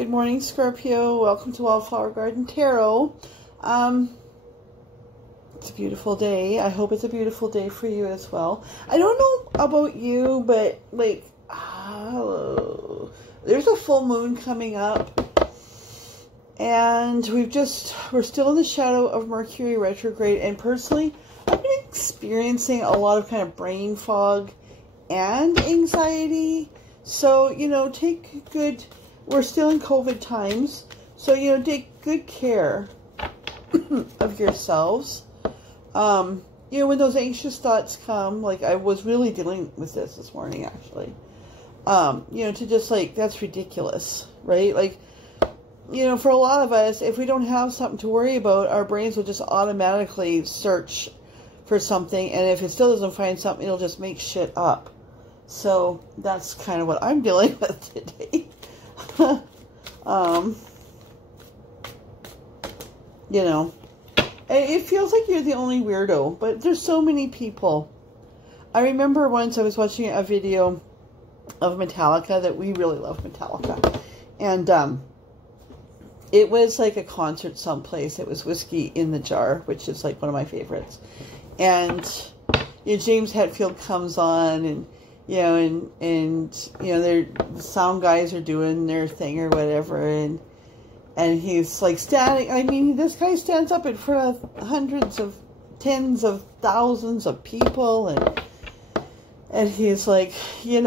Good morning, Scorpio. Welcome to Wildflower Garden Tarot. It's a beautiful day. I hope it's a beautiful day for you as well. I don't know about you, but like, there's a full moon coming up. And we're still in the shadow of Mercury retrograde. And personally, I've been experiencing a lot of kind of brain fog and anxiety. So, we're still in COVID times. So, take good care of yourselves. When those anxious thoughts come, like I was really dealing with this morning, actually. To just like, that's ridiculous, right? Like, for a lot of us, if we don't have something to worry about, our brains will just automatically search for something. And if it still doesn't find something, it'll just make shit up. So that's kind of what I'm dealing with today. It feels like you're the only weirdo, but there's so many people. I remember once I was watching a video of Metallica, that we really love Metallica. And, it was like a concert someplace. It was Whiskey in the Jar, which is like one of my favorites. And, James Hetfield comes on and, the sound guys are doing their thing or whatever. And he's like standing, this guy stands up in front of hundreds of, tens of thousands of people. And he's like, we're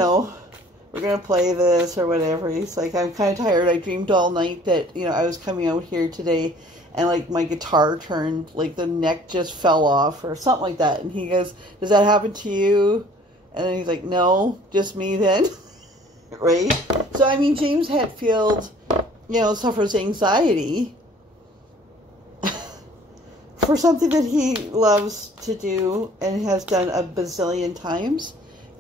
going to play this or whatever. He's like, I'm kind of tired. I dreamed all night that, I was coming out here today and like my guitar turned, like the neck just fell off or something like that. And he goes, does that happen to you? And then he's like, no, just me then. Right? So, James Hetfield, suffers anxiety for something that he loves to do and has done a bazillion times.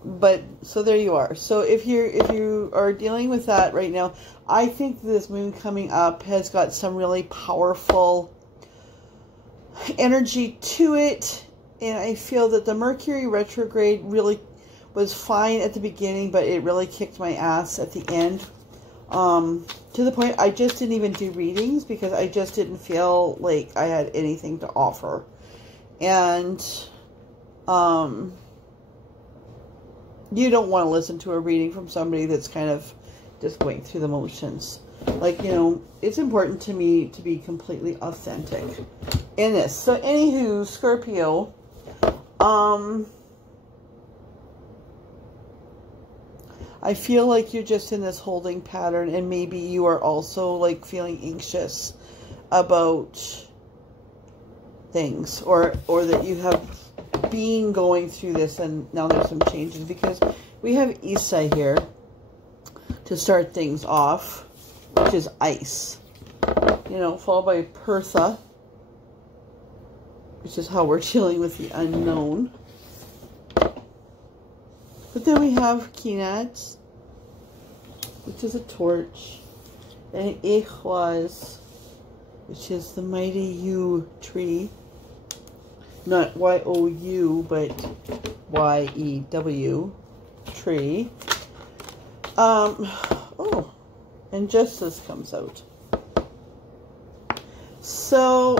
But, so there you are. So if you are dealing with that right now, I think this moon coming up has got some really powerful energy to it. And I feel that the Mercury retrograde really was fine at the beginning, but it really kicked my ass at the end. To the point I just didn't even do readings because I just didn't feel like I had anything to offer. And, you don't want to listen to a reading from somebody that's kind of just going through the motions. Like, it's important to me to be completely authentic in this. So, anywho, Scorpio, I feel like you're just in this holding pattern, and maybe you are also like feeling anxious about things, or that you have been going through this and now there's some changes, because we have Isa here to start things off, which is ice, followed by Pertha, which is how we're dealing with the unknown. But then we have Kenats, which is a torch, and Ehwaz, which is the mighty yew tree. Not Y-O-U, but Y-E-W, tree. And Justice comes out. So,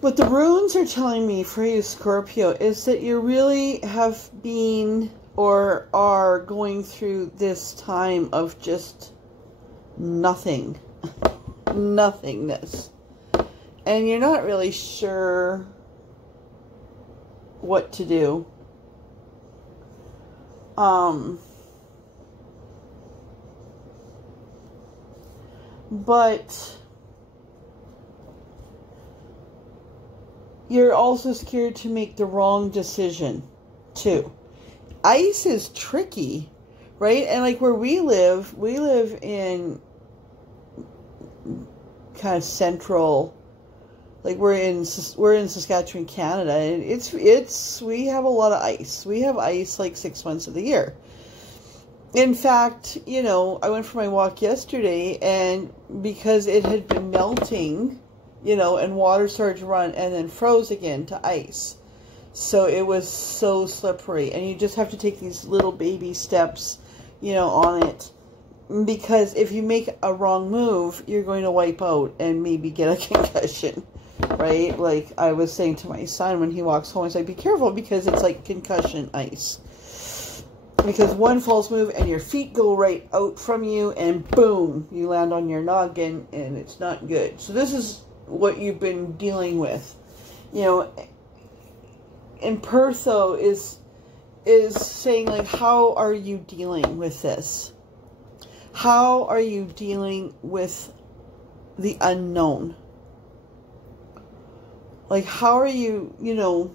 what the runes are telling me for you, Scorpio, is that you really have been or are going through this time of just nothing. Nothingness. And you're not really sure what to do. But you're also scared to make the wrong decision, too. Ice is tricky, right? And like where we live in kind of central, like we're in Saskatchewan, Canada, and we have a lot of ice. We have ice like 6 months of the year. In fact, I went for my walk yesterday, and because it had been melting, and water started to run and then froze again to ice. So it was so slippery, and you just have to take these little baby steps, on it. Because if you make a wrong move, you're going to wipe out and maybe get a concussion, right? Like I was saying to my son when he walks home, I say, be careful because it's like concussion ice. Because one false move and your feet go right out from you and boom, you land on your noggin and it's not good. So this is what you've been dealing with. You know, and Pertho is saying like, how are you dealing with this? How are you dealing with the unknown? Like, how are you, you know,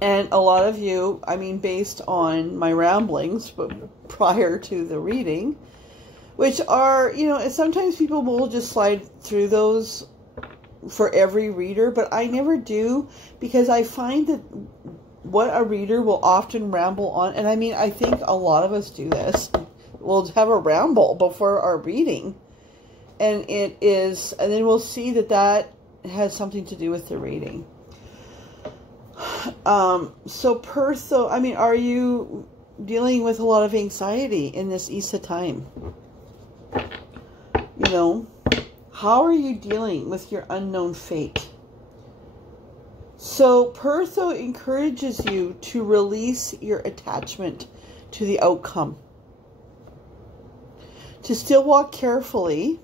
and a lot of you, I mean, based on my ramblings, but prior to the reading, which are, you know, sometimes people will just slide through those for every reader, but I never do, because I find that what a reader will often ramble on, and I mean, I think a lot of us do this, we'll have a ramble before our reading, and it is, and then we'll see that that has something to do with the reading. So Pertho, I mean, are you dealing with a lot of anxiety in this Issa time? You know, how are you dealing with your unknown fate? So Pertho encourages you to release your attachment to the outcome. To still walk carefully,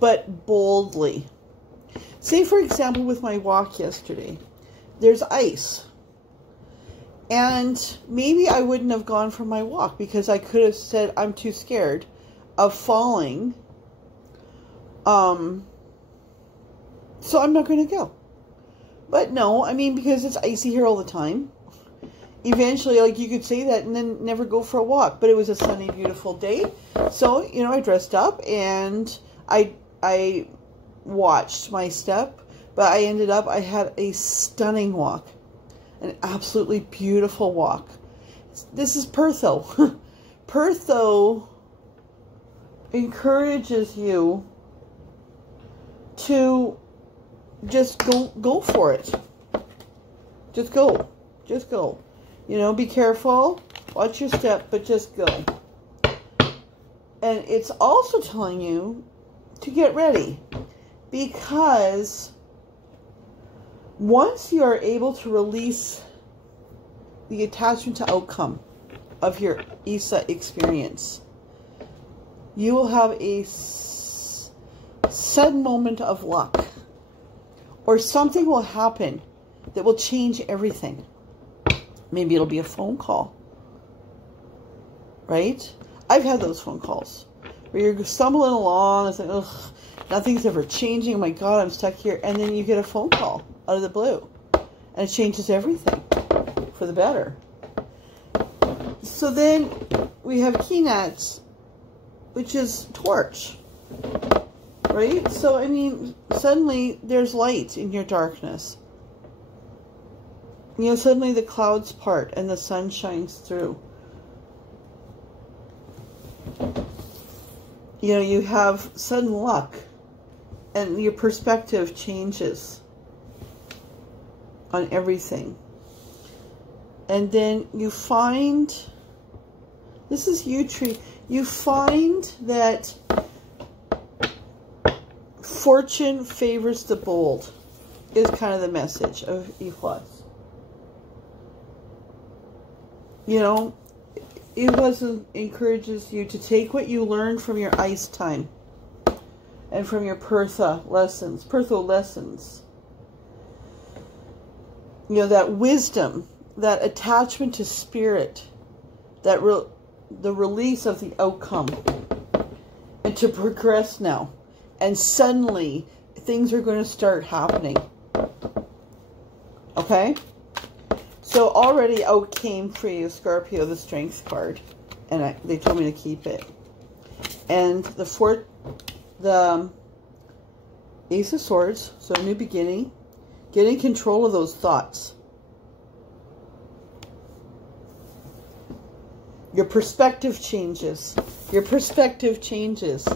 but boldly. Say, for example, with my walk yesterday, there's ice. And maybe I wouldn't have gone for my walk because I could have said, I'm too scared of falling. So I'm not going to go. But no, I mean, because it's icy here all the time. Eventually, like, you could say that and then never go for a walk. But it was a sunny, beautiful day. So, you know, I dressed up and I watched my step, but I ended up, I had a stunning walk, an absolutely beautiful walk. This is Pertho. Pertho encourages you to just go for it. Just go. You know, be careful, watch your step, but just go. And it's also telling you to get ready. Because once you are able to release the attachment to outcome of your Issa experience, you will have a sudden moment of luck. Or something will happen that will change everything. Maybe it'll be a phone call. Right? I've had those phone calls where you're stumbling along, it's like, ugh, nothing's ever changing. Oh my God, I'm stuck here. And then you get a phone call out of the blue. And it changes everything for the better. So then we have Keenats, which is torch. Right? So, I mean, suddenly there's light in your darkness. You know, suddenly the clouds part and the sun shines through. You know, you have sudden luck. And your perspective changes on everything. And then you find, this is you tree, you find that fortune favors the bold is kind of the message of E+. You know, E+ encourages you to take what you learned from your ice time. And from your Pertho lessons. You know, that wisdom, that attachment to spirit, that the release of the outcome. And to progress now. And suddenly, things are going to start happening. Okay? So already out came for you, Scorpio, the Strength card. And they told me to keep it. And the Ace of Swords, so a new beginning, getting control of those thoughts. Your perspective changes. Your perspective changes.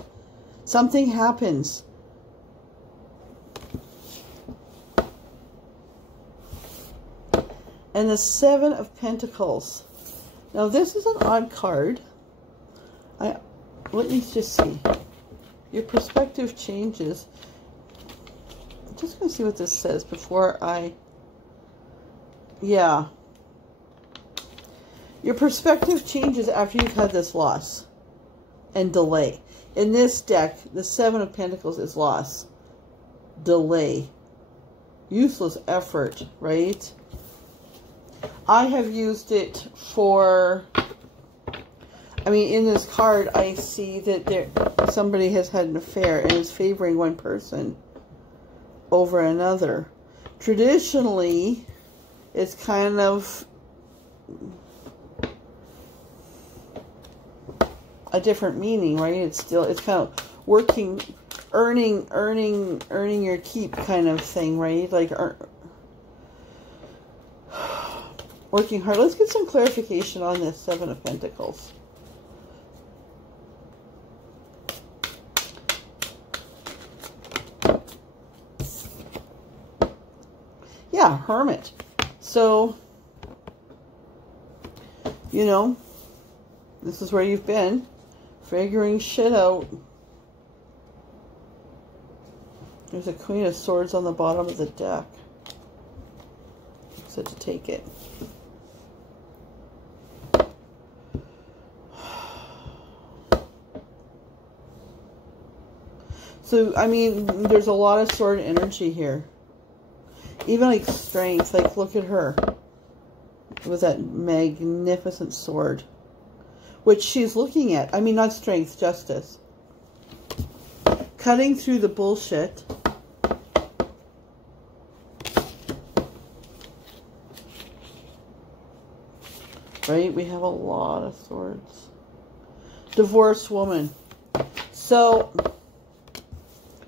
Something happens. And the Seven of Pentacles. Now, this is an odd card. Let me just see. Your perspective changes. I'm just going to see what this says before I... Yeah. Your perspective changes after you've had this loss and delay. In this deck, the Seven of Pentacles is loss, delay, useless effort, right? I have used it for... I mean, in this card, I see that somebody has had an affair and is favoring one person over another. Traditionally, it's kind of a different meaning, right? It's kind of working, earning your keep kind of thing, right? Like working hard. Let's get some clarification on this Seven of Pentacles. Yeah, Hermit. So, you know, this is where you've been, figuring shit out. There's a Queen of Swords on the bottom of the deck. So to take it. So, I mean, there's a lot of sword energy here. Even like strength, like look at her with that magnificent sword, which she's looking at. I mean, not strength, justice. Cutting through the bullshit. Right? We have a lot of swords. Divorced woman. So,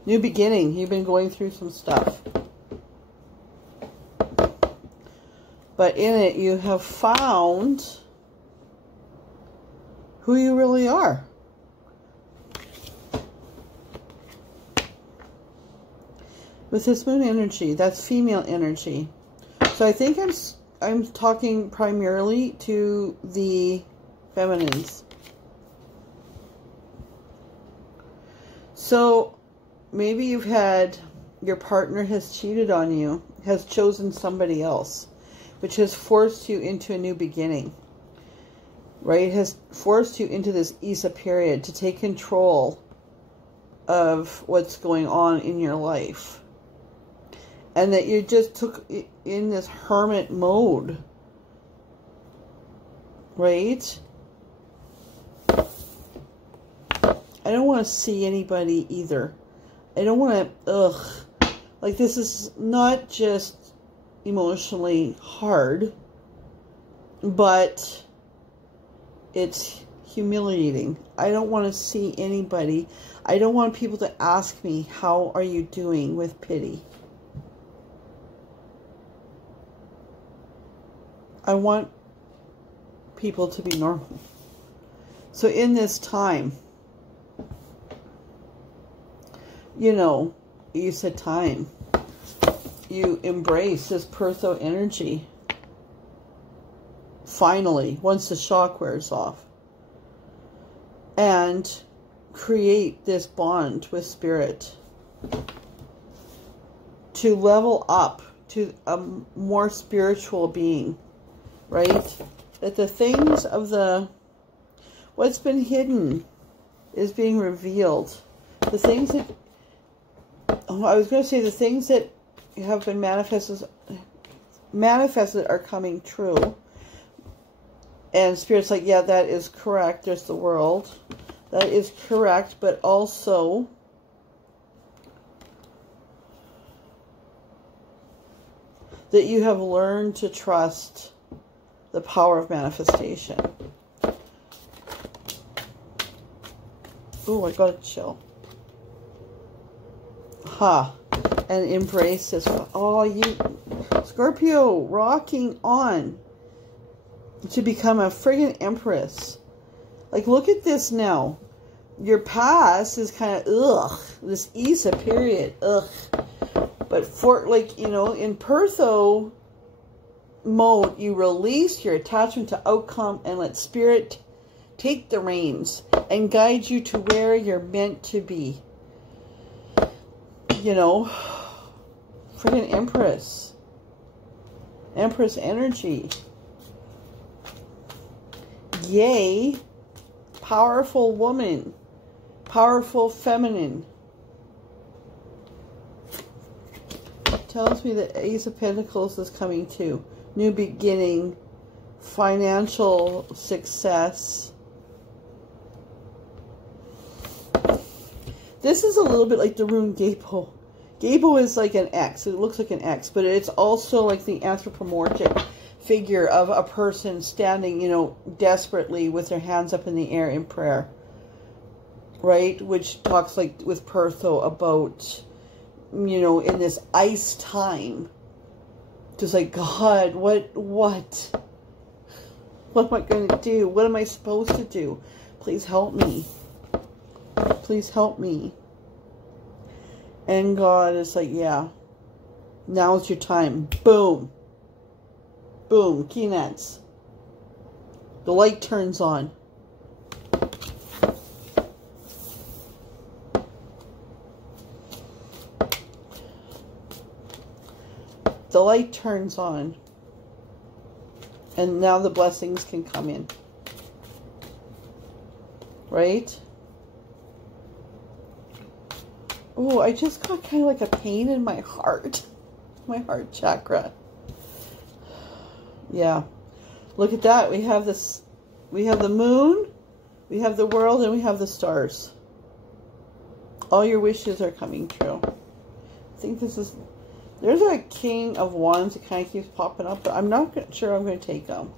new beginning. You've been going through some stuff. But in it, you have found who you really are. With this moon energy, that's female energy. So I think I'm talking primarily to the feminines. So maybe you've had, your partner has cheated on you, has chosen somebody else, which has forced you into a new beginning, right? It has forced you into this Isa period to take control of what's going on in your life. And that you just took in this hermit mode, right? I don't want to see anybody either. I don't want to, like this is not just emotionally hard, but it's humiliating. I don't want to see anybody. I don't want people to ask me, how are you doing, with pity. I want people to be normal. So in this time, you know, you said time. You embrace this Pertho energy. Finally, once the shock wears off. And create this bond with spirit. To level up to a more spiritual being. Right? That the things of the... what's been hidden is being revealed. The things that... oh, I was going to say the things that have been manifested are coming true. And Spirit's like, yeah, that is correct. There's the world. That is correct. But also, that you have learned to trust the power of manifestation. Ooh, I got a chill. Ha. And embrace this. Oh, you, Scorpio, rocking on to become a friggin' empress. Like, look at this now. Your past is kind of, this Isa period, But for, like, you know, in Pertho, mode, you release your attachment to outcome and let Spirit take the reins and guide you to where you're meant to be. You know, friggin' Empress. Empress energy. Yay. Powerful woman. Powerful feminine. Tells me that Ace of Pentacles is coming too. New beginning. Financial success. This is a little bit like the rune Gabo. Gabo is like an X. It looks like an X, but it's also like the anthropomorphic figure of a person standing, you know, desperately with their hands up in the air in prayer. Right? Which talks like with Pertho about, you know, in this ice time. Just like, God, what am I going to do? What am I supposed to do? Please help me. Please help me. And God is like, yeah, now's your time. Boom. Boom. Key nets. The light turns on. The light turns on. And now the blessings can come in. Right? Oh, I just got kind of like a pain in my heart. My heart chakra. Yeah. Look at that. We have this. We have the moon. We have the world. And we have the stars. All your wishes are coming true. I think this is... There's a King of Wands that kind of keeps popping up. But I'm not sure I'm going to take them.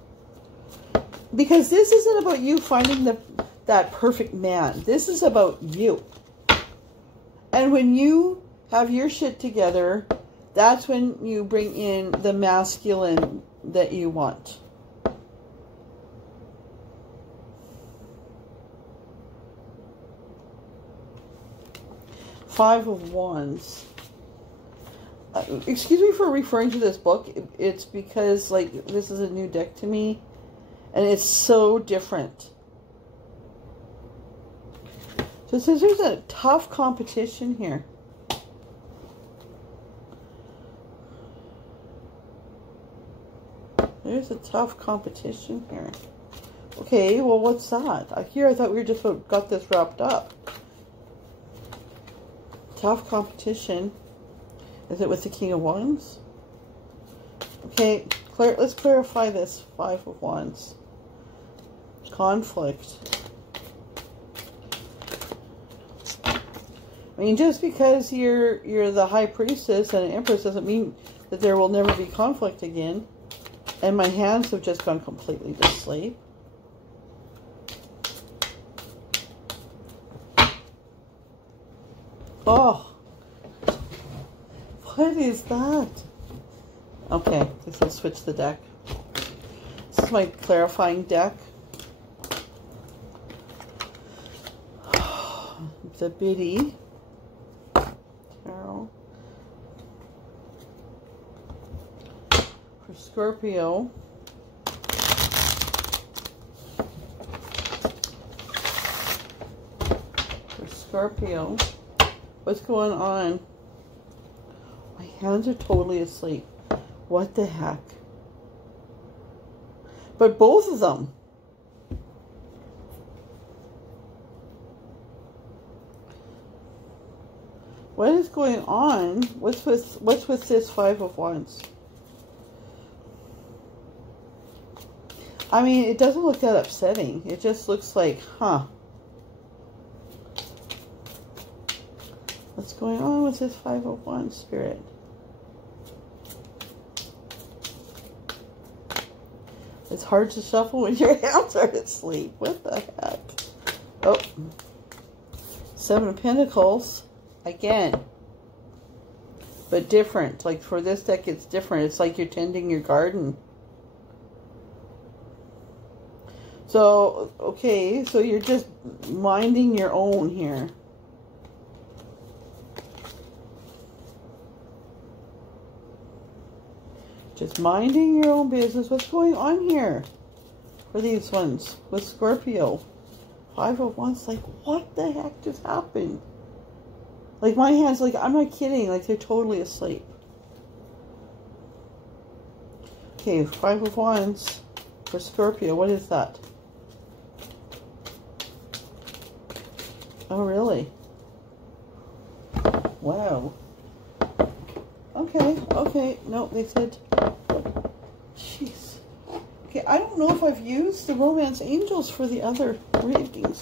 Because this isn't about you finding that perfect man. This is about you. And when you have your shit together, that's when you bring in the masculine that you want. Five of Wands. Excuse me for referring to this book. It's because, like, this is a new deck to me. And it's so different. So it says there's a tough competition here. There's a tough competition here. Okay, well, what's that? Here I thought we were just got this wrapped up. Tough competition. Is it with the King of Wands? Okay, let's clarify this. Five of Wands. Conflict. I mean, just because you're the High Priestess and an Empress doesn't mean that there will never be conflict again. And my hands have just gone completely to sleep. Oh. What is that? Okay, let's switch the deck. This is my clarifying deck. The Biddy. Tarot. For Scorpio. For Scorpio. What's going on? My hands are totally asleep. What the heck? But both of them. What is going on? What's with this Five of Wands? I mean, it doesn't look that upsetting. It just looks like, huh. What's going on with this Five of Wands, Spirit? It's hard to shuffle when your hands are asleep. What the heck? Oh. Seven of Pentacles. Again. But different. Like for this deck, it's different. It's like you're tending your garden. So, okay. So you're just minding your own here. Just minding your own business. What's going on here for these ones with Scorpio? 5 of Wands, like, what the heck just happened? Like, my hands, like, I'm not kidding, like, they're totally asleep. Okay, 5 of Wands for Scorpio. What is that? Oh, really? Wow. Okay, okay. No, they said... Jeez. Okay, I don't know if I've used the Romance Angels for the other readings.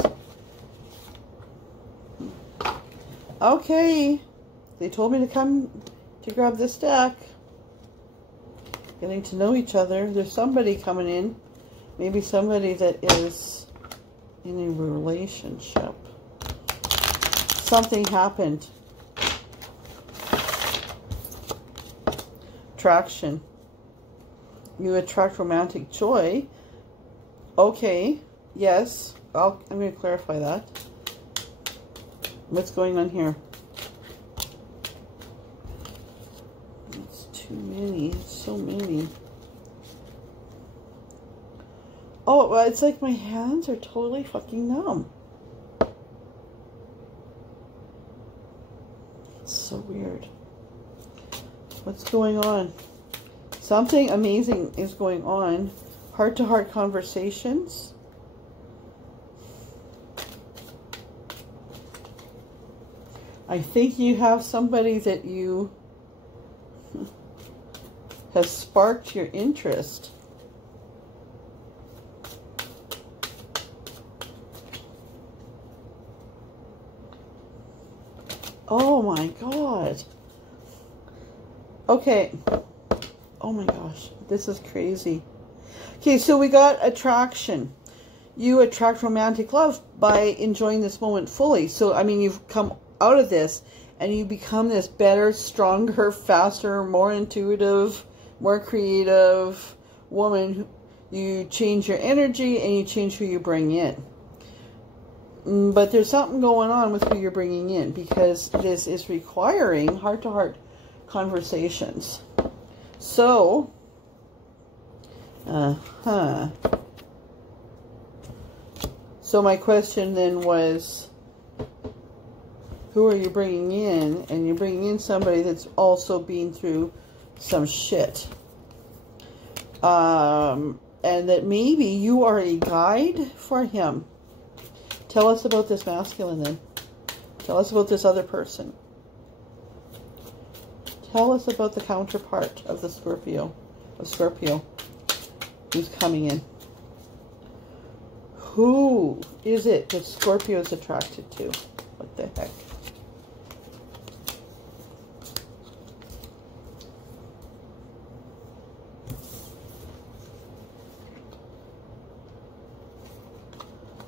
Okay. They told me to come to grab this deck. Getting to know each other. There's somebody coming in. Maybe somebody that is in a relationship. Something happened. Attraction. You attract romantic joy. Okay. Yes. I'm going to clarify that. What's going on here? It's too many. It's so many. Oh, well, it's like my hands are totally fucking numb. It's so weird. What's going on? Something amazing is going on. Heart-to-heart conversations. I think you have somebody that you has sparked your interest. Oh my God. Okay. Oh my gosh. This is crazy. Okay, so we got attraction. You attract romantic love by enjoying this moment fully. So, I mean, you've come out of this and you become this better, stronger, faster, more intuitive, more creative woman. You change your energy and you change who you bring in. But there's something going on with who you're bringing in because this is requiring heart-to-heart conversations. So, So my question then was, who are you bringing in? And you're bringing in somebody that's also been through some shit. And that maybe you are a guide for him. Tell us about this masculine then. Tell us about this other person. Tell us about the counterpart of the Scorpio, who's coming in. Who is it that Scorpio is attracted to? What the heck?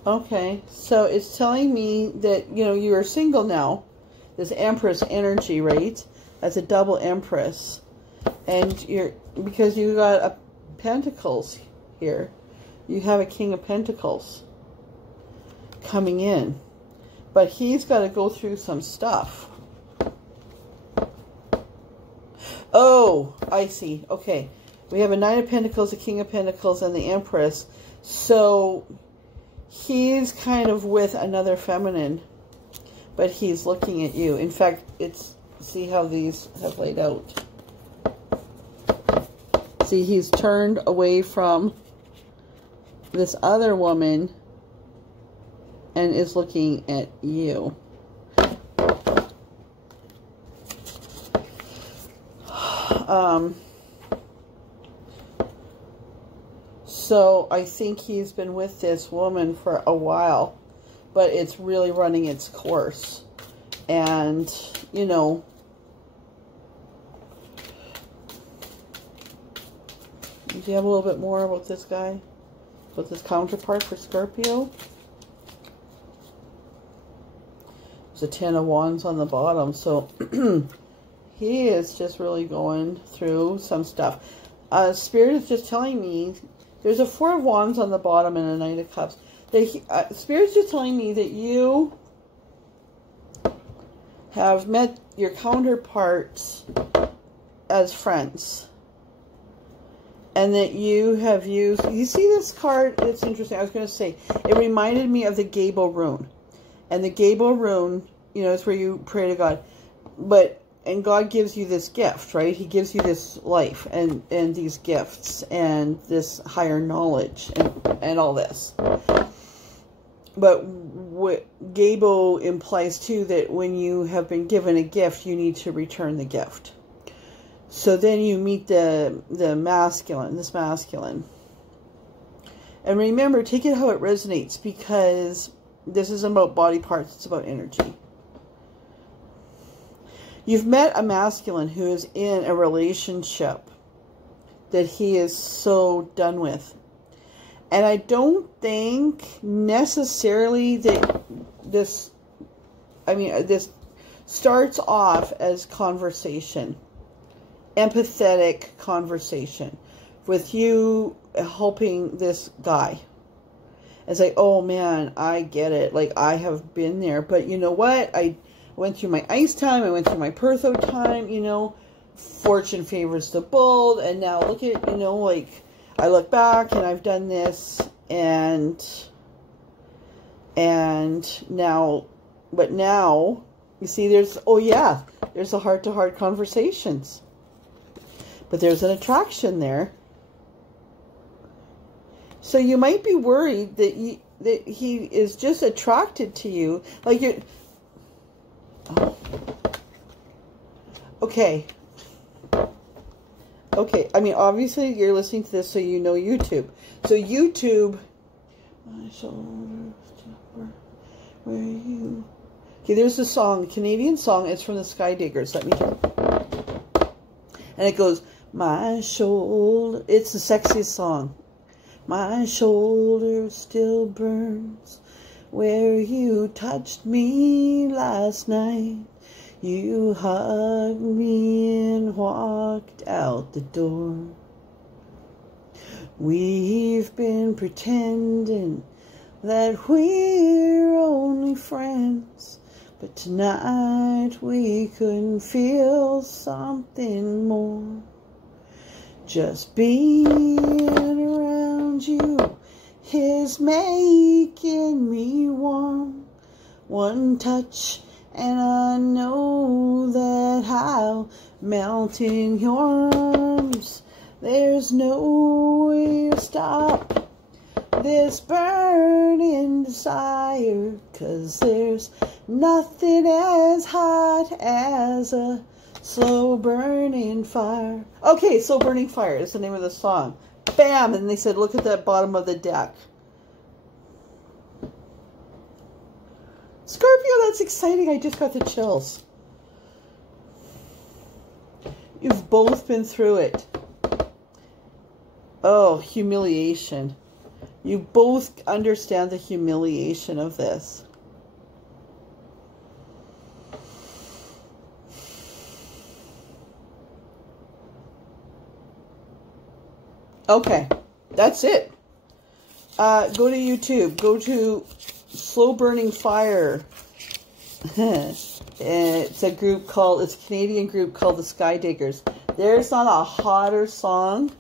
Okay, so it's telling me that, you know, you are single now. This Empress energy, right? That's a double Empress. And because you got a Pentacles here. You have a King of Pentacles coming in. But he's got to go through some stuff. Oh, I see. Okay. We have a Nine of Pentacles, a King of Pentacles, and the Empress. So he's kind of with another feminine, but he's looking at you. In fact, see how these have laid out. See, he's turned away from this other woman and is looking at you. So I think he's been with this woman for a while, but it's really running its course. And, you know, do you have a little bit more about this guy? About this counterpart for Scorpio? There's a Ten of Wands on the bottom, so he is just really going through some stuff. Spirit is just telling me, there's a Four of Wands on the bottom and a Knight of Cups. Spirit's just telling me that you have met your counterparts as friends. And that you have used, you see this card, it's interesting. I was going to say, it reminded me of the Gable rune. And the Gable rune, you know, it's where you pray to God. And God gives you this gift, right? He gives you this life and these gifts and this higher knowledge and all this. But what Gable implies too, that when you have been given a gift, you need to return the gift. So then you meet the masculine, this masculine. And remember, take it how it resonates, because this isn't about body parts, it's about energy. You've met a masculine who is in a relationship that he is so done with. And I don't think necessarily that this starts off as conversation. Empathetic conversation with you helping this guy. It's like, oh man, I get it. Like, I have been there. But you know what? I went through my ice time. I went through my Pertho time, you know. Fortune favors the bold. And now look at, you know, like, I look back and I've done this. And now, but now, you see, there's, oh yeah, there's the heart-to-heart conversations. But there's an attraction there. So you might be worried that he is just attracted to you. Like you're... Oh. Okay. Okay. I mean, obviously you're listening to this so you know YouTube. So YouTube... My shoulder, where are you? Okay, there's a song, a Canadian song. It's from the Sky Diggers. Let me do it. And it goes... My shoulder, it's the sexiest song. My shoulder still burns where you touched me last night. You hugged me and walked out the door. We've been pretending that we're only friends, but tonight we couldn't feel something more. Just being around you is making me warm. One touch and I know that I'll melt in your arms. There's no way to stop this burning desire, 'cause there's nothing as hot as a slow burning fire. Okay, Slow Burning Fire is the name of the song. Bam! And they said, look at that bottom of the deck. Scorpio, that's exciting. I just got the chills. You've both been through it. Oh, humiliation. You both understand the humiliation of this. Okay, that's it. Go to YouTube. Go to Slow Burning Fire. It's a group called, it's a Canadian group called the Sky Diggers. There's not a hotter song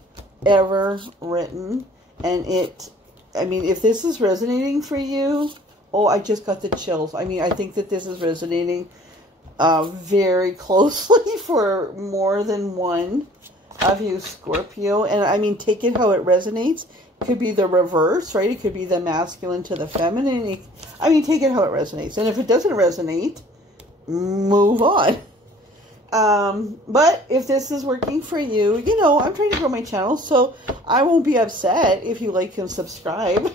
ever written. And it, I mean, if this is resonating for you, oh, I just got the chills. I mean, I think that this is resonating very closely for more than one of you, Scorpio. And I mean, take it how it resonates. It could be the reverse, right? It could be the masculine to the feminine. I mean, take it how it resonates. And if it doesn't resonate, move on. But if this is working for you, you know, I'm trying to grow my channel, so I won't be upset if you like and subscribe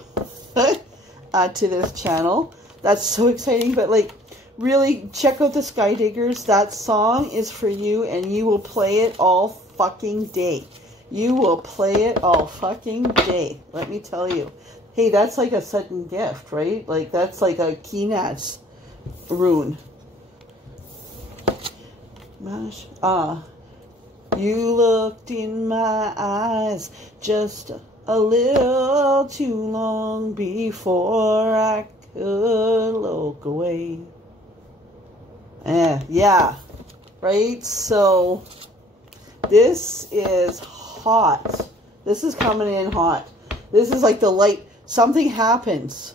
to this channel. That's so exciting. But like, really check out the Sky Diggers. That song is for you, and you will play it all fucking day. You will play it all fucking day. Let me tell you. Hey, that's like a sudden gift, right? Like, that's like a Keenat's rune. You looked in my eyes just a little too long before I could look away. Yeah, right? So this is hot. This is coming in hot. This is like the light. Something happens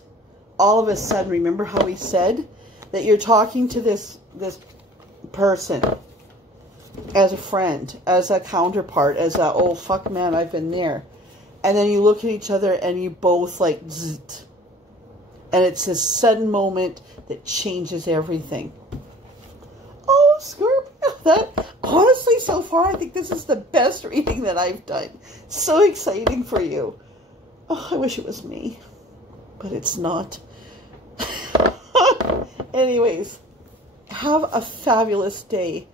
all of a sudden. Remember how we said that you're talking to this person as a friend, as a counterpart, as a, oh, fuck, man, I've been there. And then you look at each other and you both like, zzz, and it's this sudden moment that changes everything. Oh, Scorpio, that, honestly, so far, I think this is the best reading that I've done. So exciting for you. Oh, I wish it was me, but it's not. Anyways, have a fabulous day.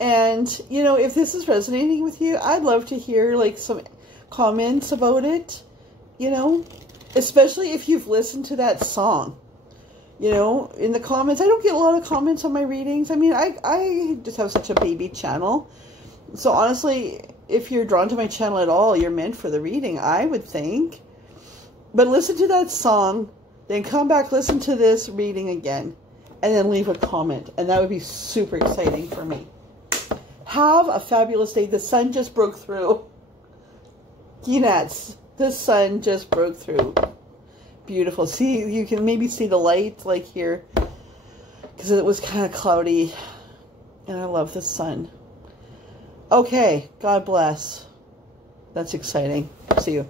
And, you know, if this is resonating with you, I'd love to hear, like, some comments about it, you know, especially if you've listened to that song, you know, in the comments. I don't get a lot of comments on my readings. I mean, I just have such a baby channel. So honestly, if you're drawn to my channel at all, you're meant for the reading, I would think. But listen to that song, then come back, listen to this reading again, and then leave a comment. And that would be super exciting for me. Have a fabulous day. The sun just broke through. Peanuts. The sun just broke through. Beautiful. See, you can maybe see the light like here, because it was kind of cloudy. And I love the sun. Okay. God bless. That's exciting. See you.